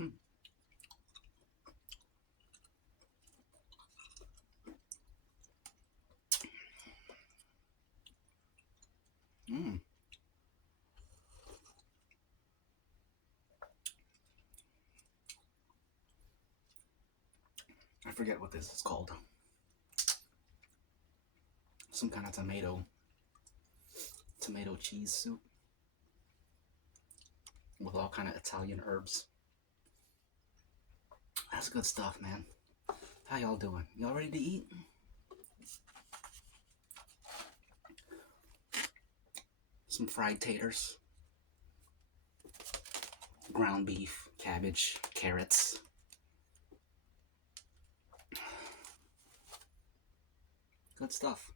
Mm. Mm. I forget what this is called. Some kind of tomato cheese soup with all kind of Italian herbs. That's good stuff, man. How y'all doing? Y'all ready to eat? Some fried taters, ground beef, cabbage, carrots. Good stuff.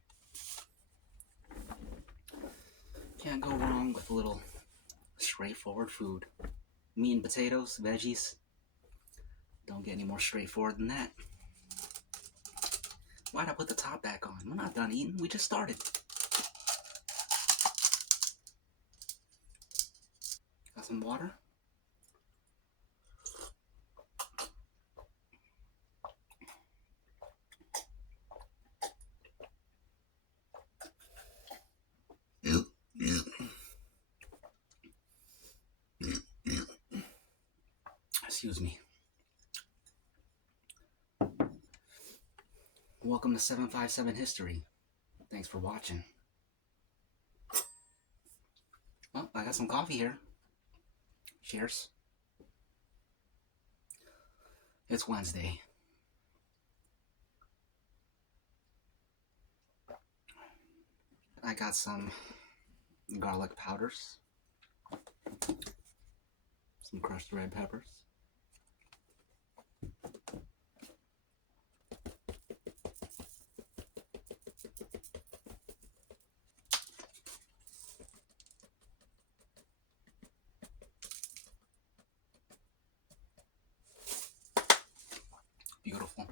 Can't go wrong with a little straightforward food. Meat and potatoes, veggies. Don't get any more straightforward than that. Why'd I put the top back on? We're not done eating. We just started. Got some water? Excuse me. Welcome to 757 History. Thanks for watching. Well, I got some coffee here. Cheers. It's Wednesday. I got some garlic powders, some crushed red peppers, beautiful.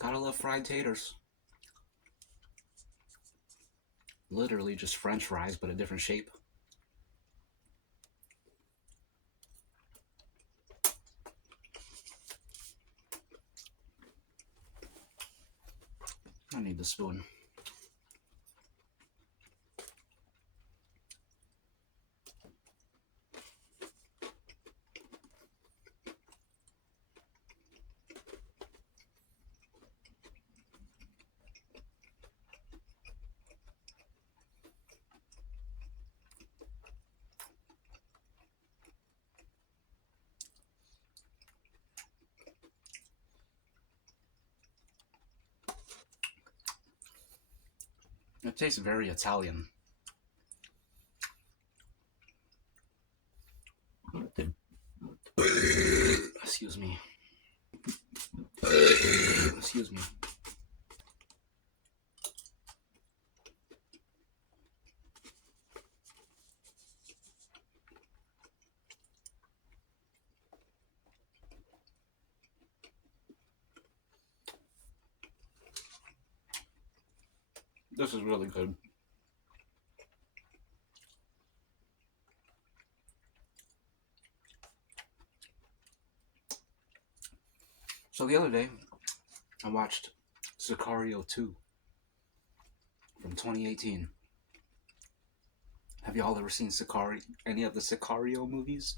Gotta love fried taters. Literally just French fries, but a different shape. I need the spoon. It tastes very Italian. Excuse me. Excuse me. This is really good. So the other day, I watched Sicario 2 from 2018. Have y'all ever seen any of the Sicario movies?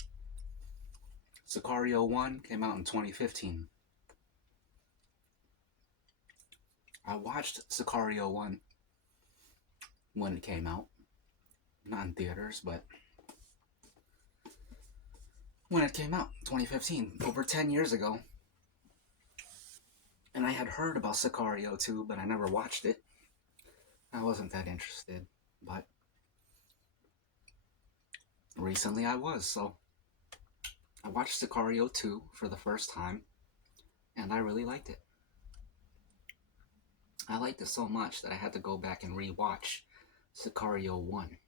Sicario 1 came out in 2015. I watched Sicario 1 when it came out. Not in theaters, but when it came out, 2015, over 10 years ago. And I had heard about Sicario 2, but I never watched it. I wasn't that interested, but recently I was, so I watched Sicario 2 for the first time, and I really liked it. I liked it so much that I had to go back and re-watch Sicario 1.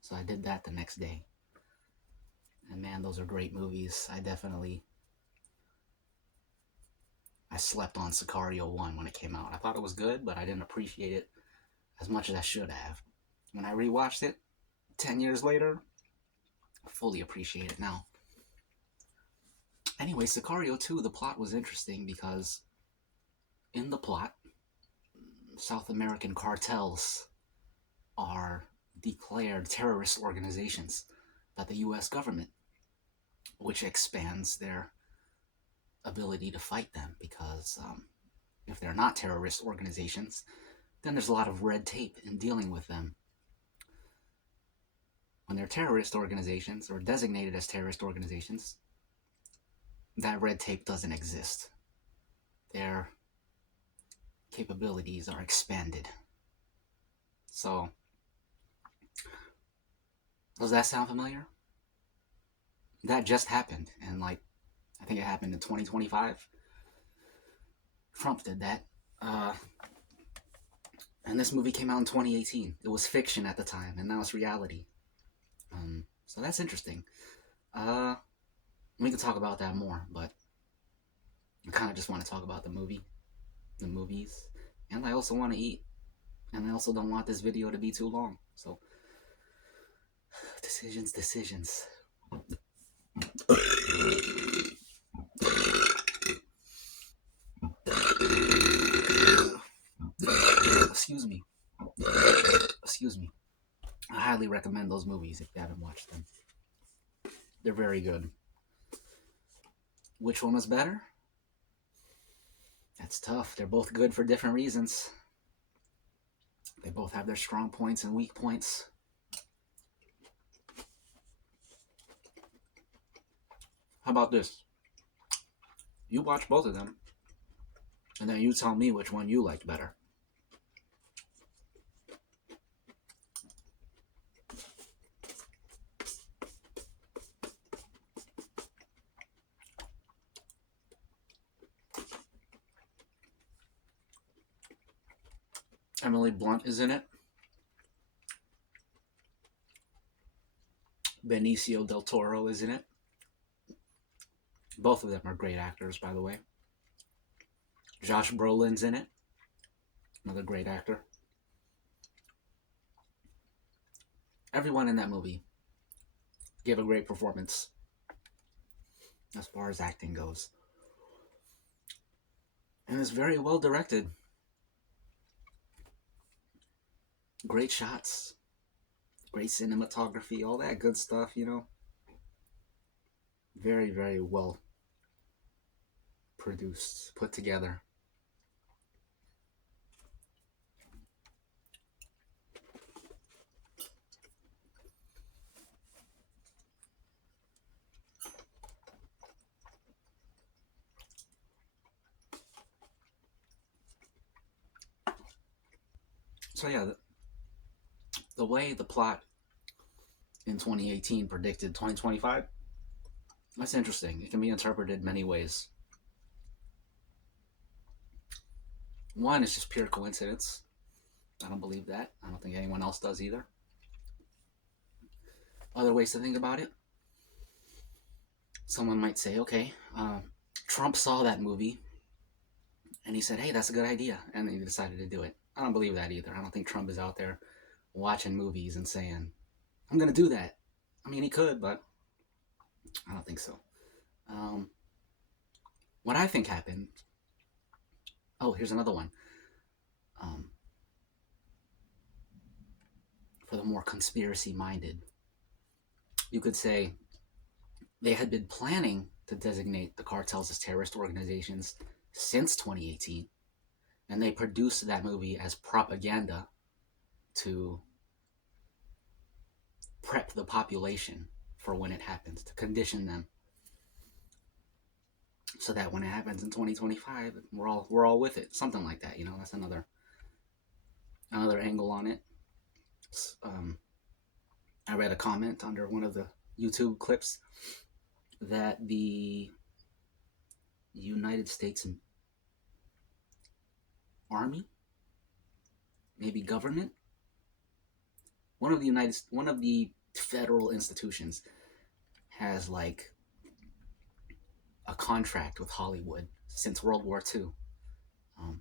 So I did that the next day. And man, those are great movies. I I slept on Sicario 1 when it came out. I thought it was good, but I didn't appreciate it as much as I should have. When I rewatched it 10 years later, I fully appreciate it now. Anyway, Sicario 2, the plot was interesting because in the plot, South American cartels are declared terrorist organizations by the US government, which expands their ability to fight them because if they're not terrorist organizations, then there's a lot of red tape in dealing with them. When they're terrorist organizations or designated as terrorist organizations, that red tape doesn't exist. Their capabilities are expanded. So, does that sound familiar? That just happened, and I think it happened in 2025. Trump did that. And this movie came out in 2018. It was fiction at the time, and now it's reality. So that's interesting. We can talk about that more, but I kind of just want to talk about the movies, and I also want to eat, and I also don't want this video to be too long. So, decisions. Excuse me. I highly recommend those movies if you haven't watched them. They're very good. Which one was better? That's tough. They're both good for different reasons. They both have their strong points and weak points. How about this? You watch both of them, and then you tell me which one you liked better. Emily Blunt is in it. Benicio del Toro is in it. Both of them are great actors, by the way. Josh Brolin's in it. Another great actor. Everyone in that movie gave a great performance as far as acting goes. And it's very well directed. Great shots. Great cinematography. All that good stuff, Very, very well produced, put together. So yeah, the way the plot in 2018 predicted 2025, that's interesting. It can be interpreted many ways. One is just pure coincidence. I don't believe that. I don't think anyone else does either. Other ways to think about it. Someone might say, okay, Trump saw that movie and he said, hey, that's a good idea. And then he decided to do it. I don't believe that either. I don't think Trump is out there watching movies and saying, I'm going to do that. I mean, he could, but I don't think so. What I think happened... Oh, here's another one. For the more conspiracy-minded, you could say they had been planning to designate the cartels as terrorist organizations since 2018, and they produced that movie as propaganda to prep the population for when it happens, to condition them so that when it happens in 2025, we're all with it. Something like that, That's another angle on it. I read a comment under one of the YouTube clips that the United States Army, maybe government, one of the federal institutions has a contract with Hollywood since World War II. Um,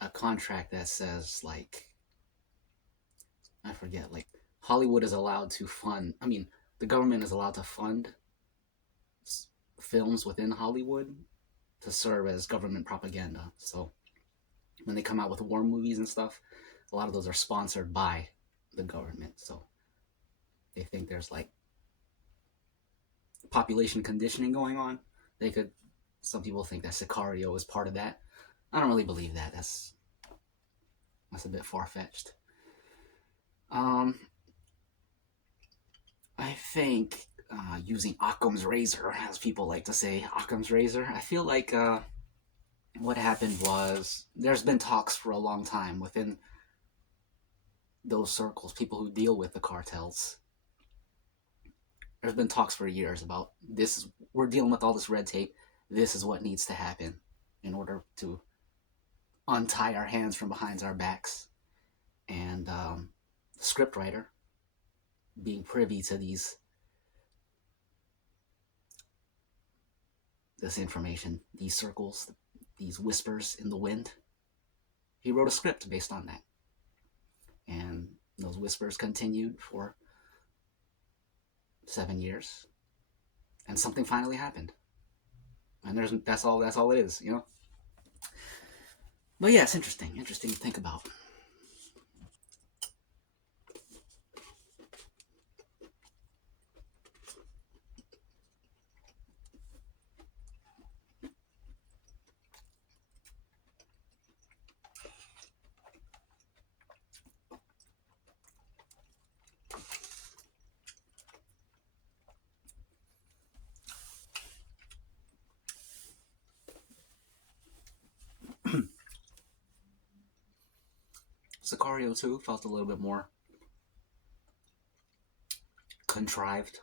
a contract that says, like, I forget, like, Hollywood is allowed to fund, I mean, the government is allowed to fund films within Hollywood to serve as government propaganda. So when they come out with war movies and stuff, a lot of those are sponsored by the government. So they think there's like population conditioning going on. They could, some people think that Sicario is part of that. I don't really believe that. That's a bit far fetched. Um, I think using Occam's razor, as people like to say, Occam's razor. I feel like what happened was there's been talks for a long time within those circles, people who deal with the cartels. There's been talks for years about this. We're dealing with all this red tape. This is what needs to happen in order to untie our hands from behind our backs. And the scriptwriter, being privy to this information, these circles, these whispers in the wind, he wrote a script based on that. And those whispers continued for 7 years, and something finally happened. And that's all it is, you know. But yeah, it's interesting to think about. Sicario 2 felt a little bit more contrived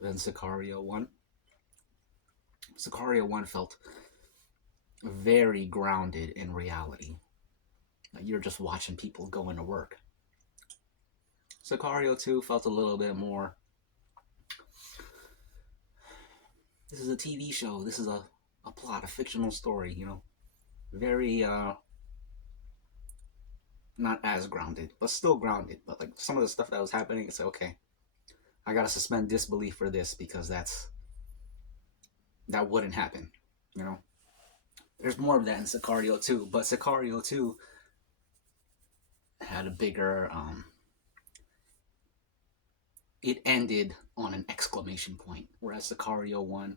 than Sicario 1. Sicario 1 felt very grounded in reality. You're just watching people going to work. Sicario 2 felt a little bit more, this is a TV show, this is a plot, a fictional story, you know. Very, not as grounded, but still grounded. But like some of the stuff that was happening, it's like, okay, I gotta suspend disbelief for this because that wouldn't happen, you know. There's more of that in Sicario 2, but Sicario 2 had a bigger, it ended on an exclamation point, whereas Sicario 1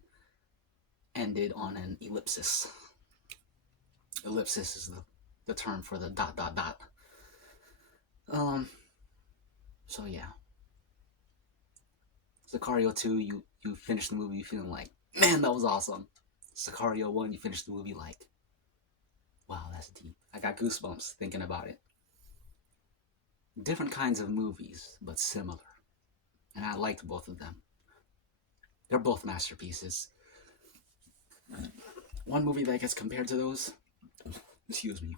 ended on an ellipsis. Ellipsis is the term for the dot dot dot. So yeah. Sicario 2, you finish the movie feeling like, man, that was awesome. Sicario 1, you finish the movie like, wow, that's deep. I got goosebumps thinking about it. Different kinds of movies, but similar. And I liked both of them. They're both masterpieces. One movie that gets compared to those, excuse me,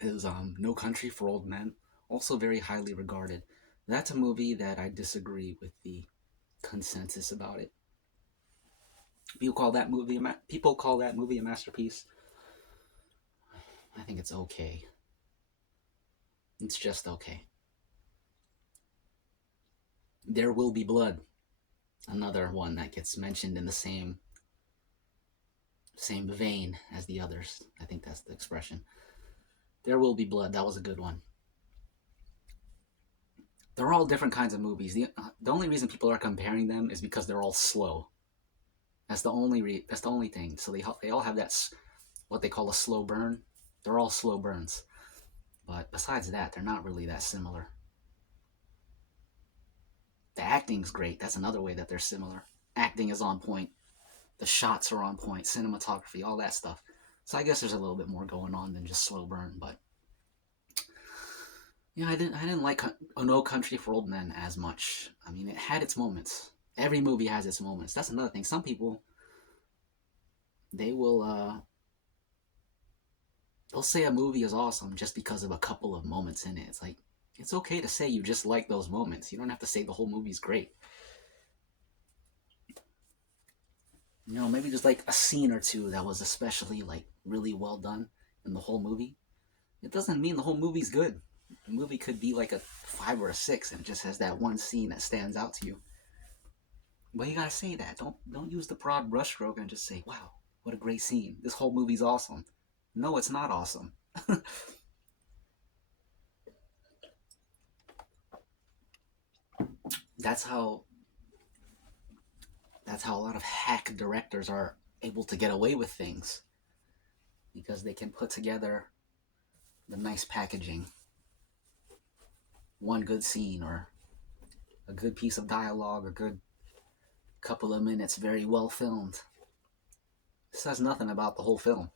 is No Country for Old Men. Also very highly regarded. That's a movie that I disagree with the consensus about it. People call that movie a masterpiece. I think it's okay. It's just okay. There Will Be Blood, another one that gets mentioned in the same vein as the others. I think that's the expression. There Will Be Blood, that was a good one. They're all different kinds of movies. The only reason people are comparing them is because they're all slow. That's the only thing. So they all have that, what they call a slow burn. They're all slow burns. But besides that, they're not really that similar. The acting's great. That's another way that they're similar. Acting is on point. The shots are on point. Cinematography, all that stuff. So I guess there's a little bit more going on than just slow burn. But yeah, I didn't like No Country for Old Men as much. I mean, it had its moments. Every movie has its moments. That's another thing. Some people, they'll say a movie is awesome just because of a couple of moments in it. It's like, it's okay to say you just like those moments. You don't have to say the whole movie's great. Maybe just like a scene or two that was especially like really well done in the whole movie. It doesn't mean the whole movie's good. The movie could be like a 5 or a 6, and it just has that one scene that stands out to you. But you gotta say that. Don't use the broad brushstroke and just say, "Wow, what a great scene! This whole movie's awesome." No, it's not awesome. that's how that's how a lot of hack directors are able to get away with things, because they can put together the nice packaging, one good scene or a good piece of dialogue, a good couple of minutes, very well filmed. It says nothing about the whole film.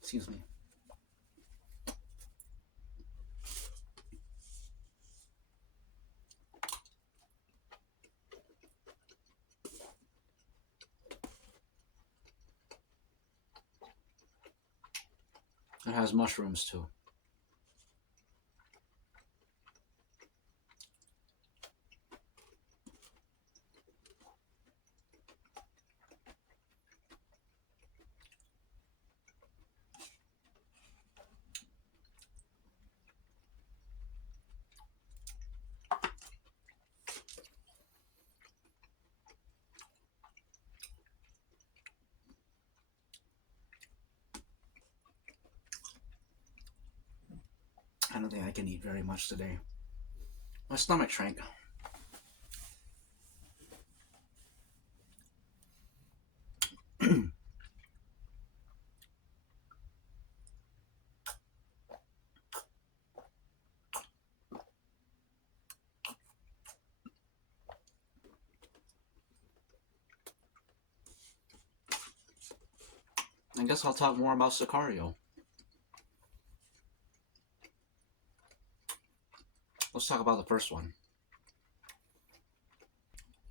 Excuse me. It has mushrooms too. I don't think I can eat very much today. My stomach shrank. I guess I'll talk more about Sicario. Let's talk about the first one.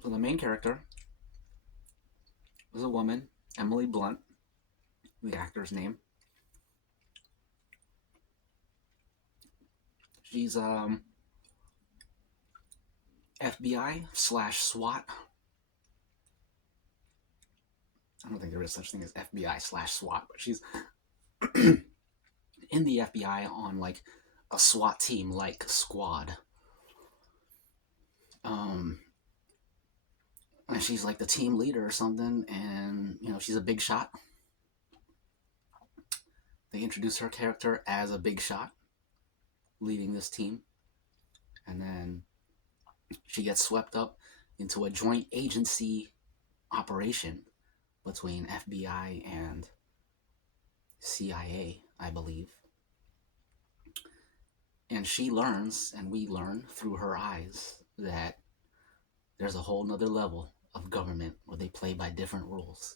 So the main character is a woman, Emily Blunt, the actor's name. She's FBI / SWAT. I don't think there is such thing as FBI / SWAT, but she's in the FBI on like a SWAT team like squad. And she's like the team leader or something, and she's a big shot. They introduce her character as a big shot leading this team, and then she gets swept up into a joint agency operation between FBI and CIA, I believe. And she learns, and we learn through her eyes, that there's a whole nother level of government where they play by different rules.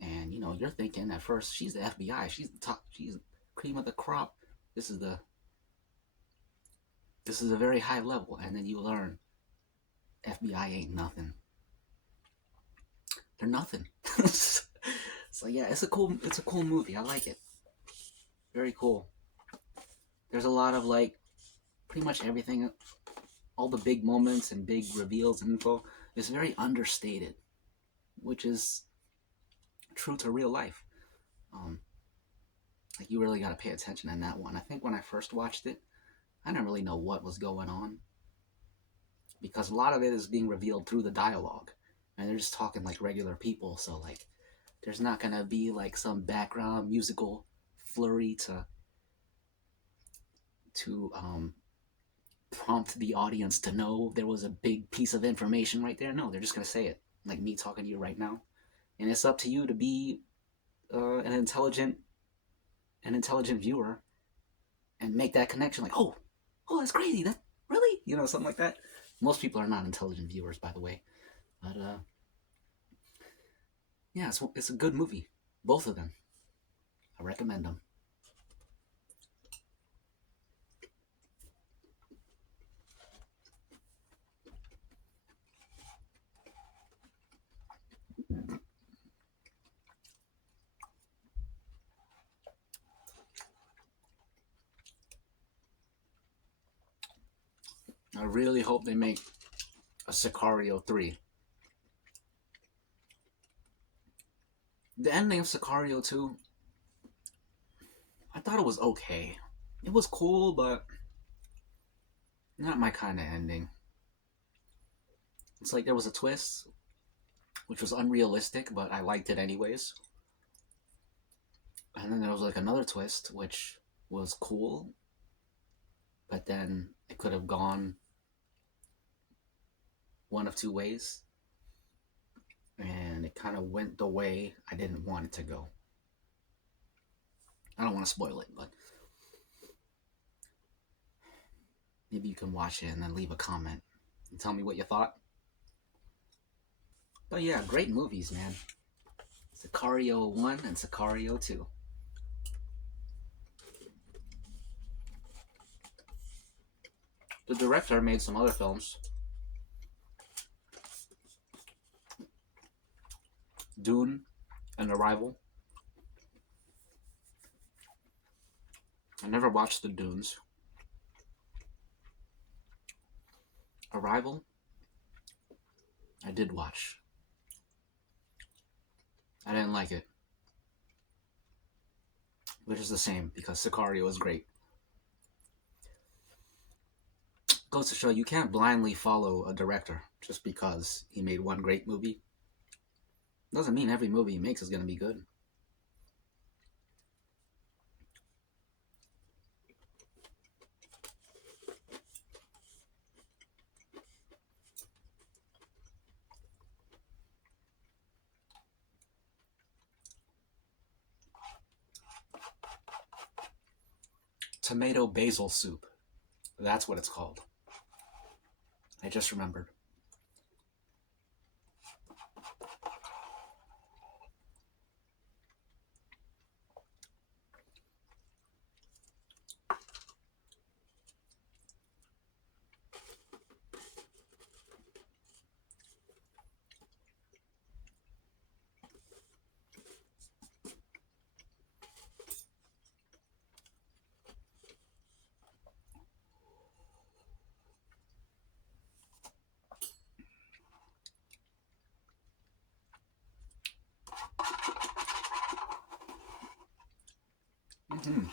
And you're thinking at first, she's the FBI, she's the top, she's cream of the crop. This is a very high level, and then you learn FBI ain't nothing. They're nothing. So yeah, it's a cool movie. I like it. Very cool. There's a lot of like pretty much everything, all the big moments and big reveals and info is very understated, which is true to real life. Like you really got to pay attention in that one. I think when I first watched it, I didn't really know what was going on, because a lot of it is being revealed through the dialogue, and they're just talking like regular people. So like, there's not gonna be like some background musical flurry to prompt the audience to know there was a big piece of information right there. No, they're just gonna say it, like me talking to you right now, and it's up to you to be an intelligent viewer and make that connection. Like, oh, that's crazy. That really, something like that. Most people are not intelligent viewers, by the way, but yeah, it's a good movie. Both of them, I recommend them. I really hope they make a Sicario 3. The ending of Sicario 2, I thought it was okay. It was cool, but not my kind of ending. It's like there was a twist, which was unrealistic, but I liked it anyways. And then there was like another twist, which was cool, but then it could have gone one of two ways. And it kind of went the way I didn't want it to go. I don't want to spoil it, but maybe you can watch it and then leave a comment and tell me what you thought. But yeah, great movies, man. Sicario 1 and Sicario 2. The director made some other films. Dune and Arrival. I never watched the Dunes. Arrival, I did watch. I didn't like it. Which is the same, because Sicario is great. Goes to show you can't blindly follow a director just because he made one great movie. Doesn't mean every movie he makes is going to be good. Tomato basil soup. That's what it's called. I just remembered. Mm-hmm.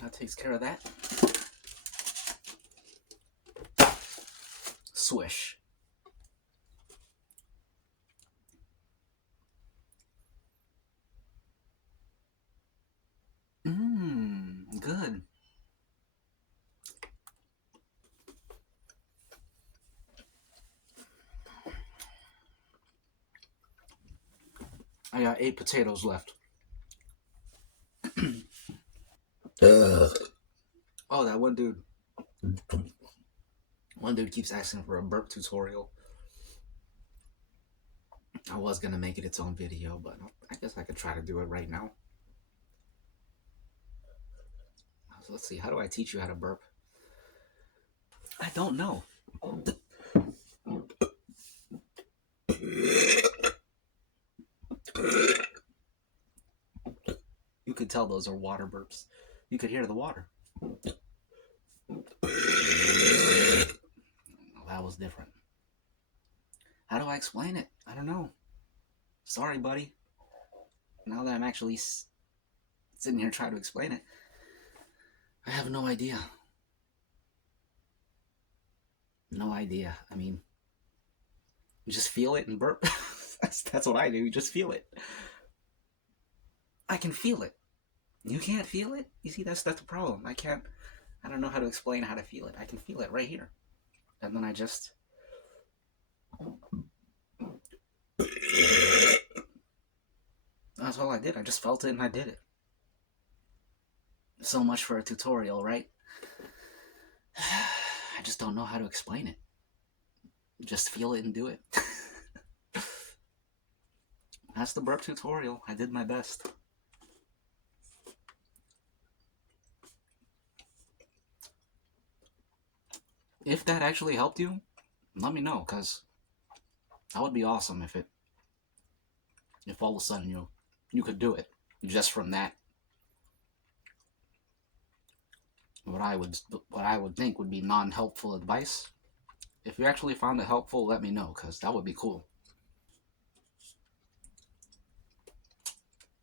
That takes care of that. Swish. Good. I got 8 potatoes left. Oh, that one dude. One dude keeps asking for a burp tutorial. I was going to make it its own video, but I guess I could try to do it right now. So let's see, how do I teach you how to burp? I don't know. You could tell those are water burps. You could hear the water. Well, that was different. How do I explain it? I don't know. Sorry, buddy. Now that I'm actually sitting here trying to explain it, I have no idea. No idea. I mean, you just feel it and burp. that's what I do. You just feel it. I can feel it. You can't feel it? You see, that's the problem. I don't know how to explain how to feel it. I can feel it right here. And then I just... That's all I did. I just felt it and I did it. So much for a tutorial, right? I just don't know how to explain it. Just feel it and do it. That's the burp tutorial. I did my best. If that actually helped you, let me know, because that would be awesome if all of a sudden you could do it just from that. What I would think would be non-helpful advice. If you actually found it helpful, let me know, because that would be cool.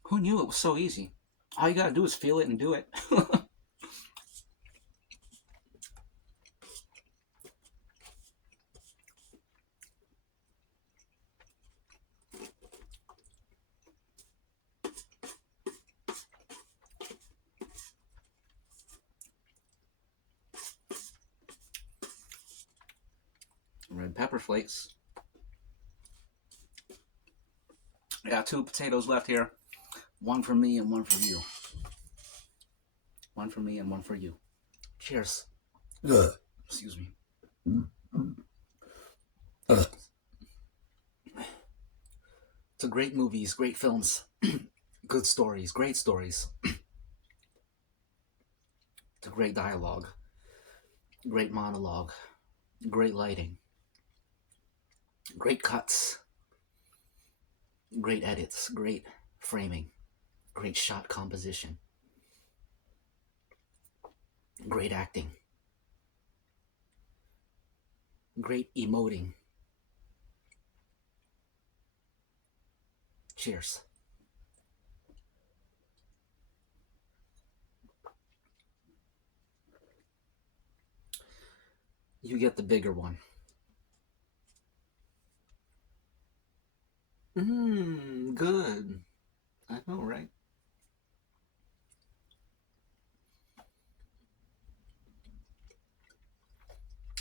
Who knew it was so easy? All you gotta do is feel it and do it. Red pepper flakes. I got 2 potatoes left here. One for me and one for you. One for me and one for you. Cheers. Excuse me. It's a great movies, great films, good stories, great stories. It's a great dialogue, great monologue, great lighting, great cuts, great edits, great framing, great shot composition, great acting, great emoting. Cheers. You get the bigger one. Good. I know, right?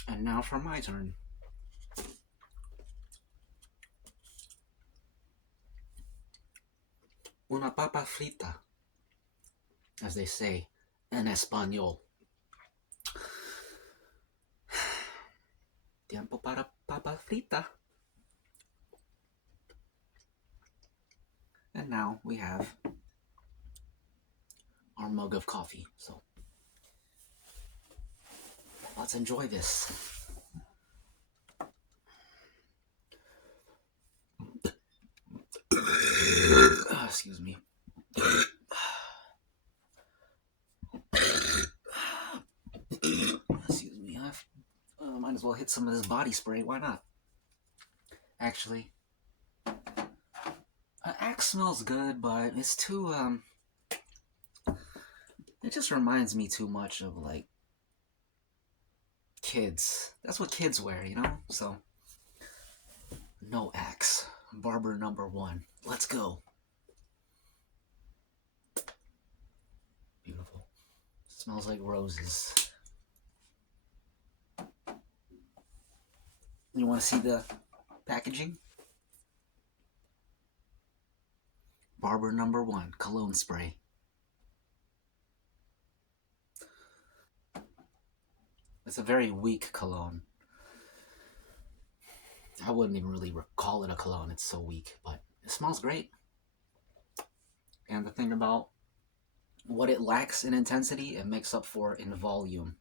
And now for my turn. Una papa frita, as they say in Espanol. Tiempo para papa frita. And now we have our mug of coffee. So let's enjoy this. Excuse me. Excuse me. I might as well hit some of this body spray. Why not? Actually, Axe smells good, but it's too it just reminds me too much of like kids. That's what kids wear, you know? So no Axe. Barber number 1. Let's go. Beautiful. Smells like roses. You want to see the packaging? Barber number 1 cologne spray. It's a very weak cologne. I wouldn't even really call it a cologne. It's so weak, but it smells great. And the thing about what it lacks in intensity, it makes up for in volume.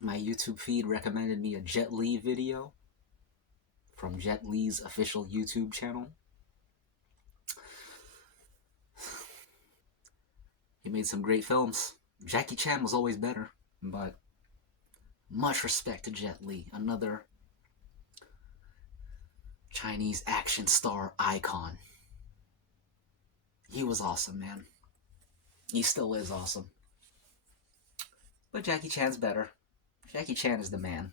My YouTube feed recommended me a Jet Li video from Jet Li's official YouTube channel. He made some great films. Jackie Chan was always better, but much respect to Jet Li, another Chinese action star icon. He was awesome, man. He still is awesome. But Jackie Chan's better. Jackie Chan is the man.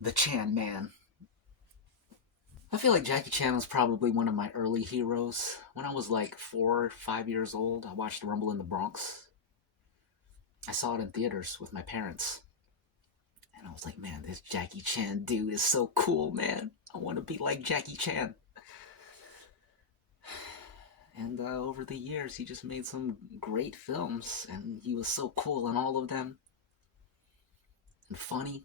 The Chan man. I feel like Jackie Chan was probably one of my early heroes. When I was like 4 or 5 years old, I watched Rumble in the Bronx. I saw it in theaters with my parents. And I was like, man, this Jackie Chan dude is so cool, man. I want to be like Jackie Chan. And over the years, he just made some great films. And he was so cool in all of them. And funny.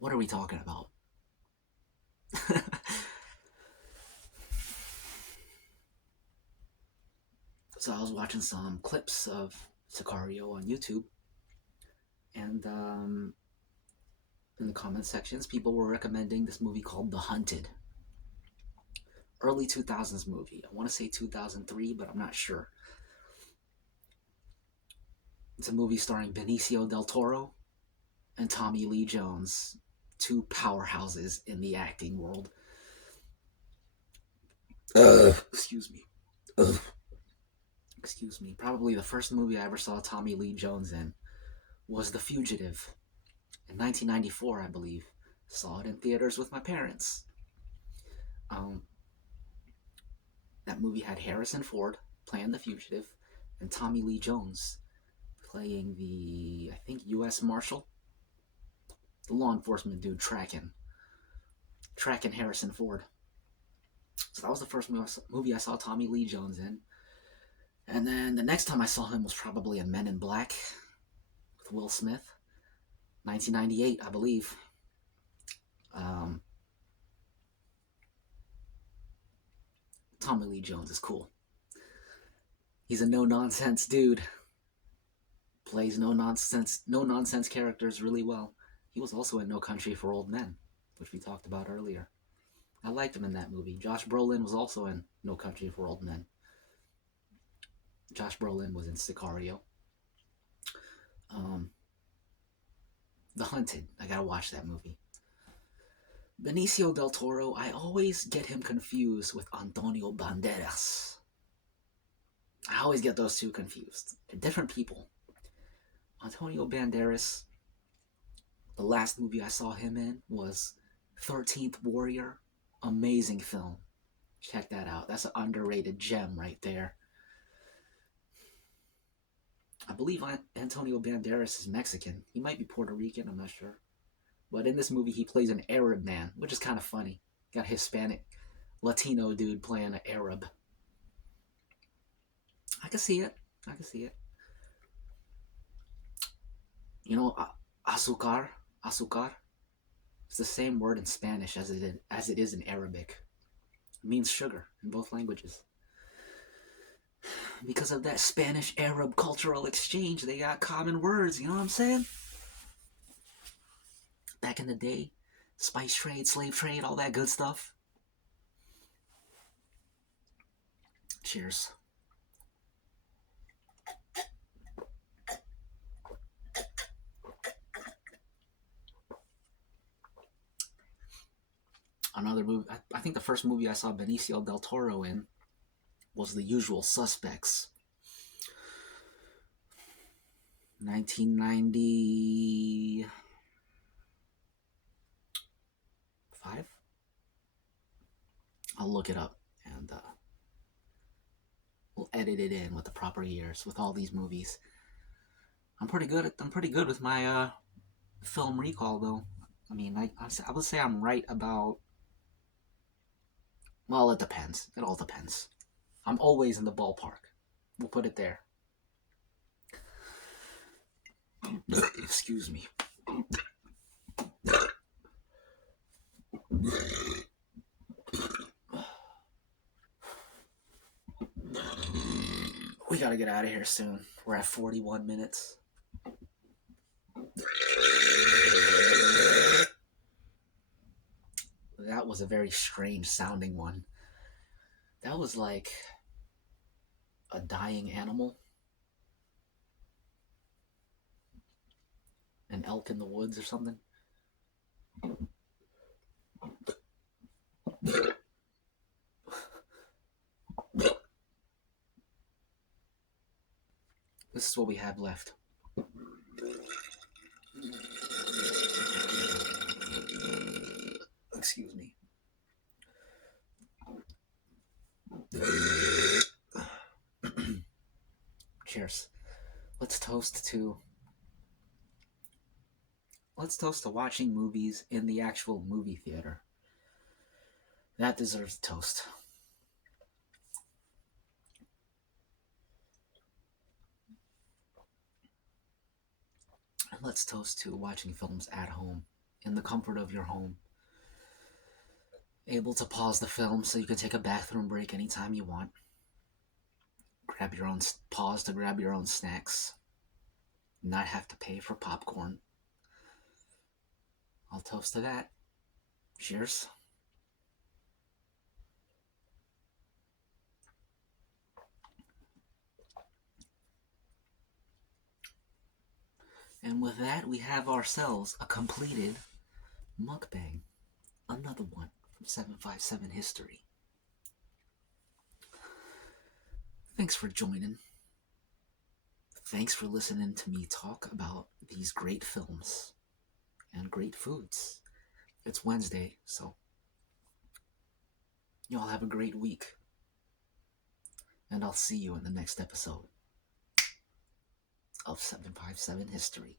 What are we talking about? So I was watching some clips of Sicario on YouTube, and in the comment sections, people were recommending this movie called The Hunted. Early 2000s movie. I want to say 2003, but I'm not sure. It's a movie starring Benicio del Toro and Tommy Lee Jones, two powerhouses in the acting world. Excuse me. Excuse me. Probably the first movie I ever saw Tommy Lee Jones in was The Fugitive in 1994, I believe. Saw it in theaters with my parents. Um, that movie had Harrison Ford playing the fugitive and Tommy Lee Jones playing the, I think, U.S. Marshal, the law enforcement dude tracking Harrison Ford. So that was the first movie I saw Tommy Lee Jones in. And then the next time I saw him was probably in Men in Black with Will Smith, 1998, I believe. Tommy Lee Jones is cool. He's a no-nonsense dude. Plays no-nonsense characters really well. He was also in No Country for Old Men, which we talked about earlier. I liked him in that movie. Josh Brolin was also in No Country for Old Men. Josh Brolin was in Sicario. The Hunted. I gotta watch that movie. Benicio del Toro, I always get him confused with Antonio Banderas. I always get those two confused. They're different people. Antonio Banderas, the last movie I saw him in was 13th Warrior. Amazing film. Check that out. That's an underrated gem right there. I believe Antonio Banderas is Mexican. He might be Puerto Rican, I'm not sure. But in this movie, he plays an Arab man, which is kind of funny. Got a Hispanic, Latino dude playing an Arab. I can see it. You know, azúcar. It's the same word in Spanish as it is in Arabic. It means sugar in both languages. Because of that Spanish-Arab cultural exchange, they got common words, you know what I'm saying? Back in the day, spice trade, slave trade, all that good stuff. Cheers. Another movie, I think the first movie I saw Benicio del Toro in was The Usual Suspects. 1995? I'll look it up and we'll edit it in with the proper years with all these movies. I'm pretty good with my film recall though. I mean, I would say I'm right about. Well, it depends. It all depends. I'm always in the ballpark. We'll put it there. Excuse me. We gotta get out of here soon. We're at 41 minutes. That was a very strange sounding one. That was like a dying animal. An elk in the woods or something. This is what we have left. Excuse me. Cheers. Let's toast to watching movies in the actual movie theater. That deserves a toast. And let's toast to watching films at home, in the comfort of your home. Able to pause the film so you can take a bathroom break anytime you want. grab your own pause to grab your own snacks, not have to pay for popcorn. I'll toast to that. Cheers. And with that, we have ourselves a completed mukbang. Another one from 757 History. Thanks for joining. Thanks for listening to me talk about these great films and great foods. It's Wednesday, so y'all have a great week. And I'll see you in the next episode of 757 History.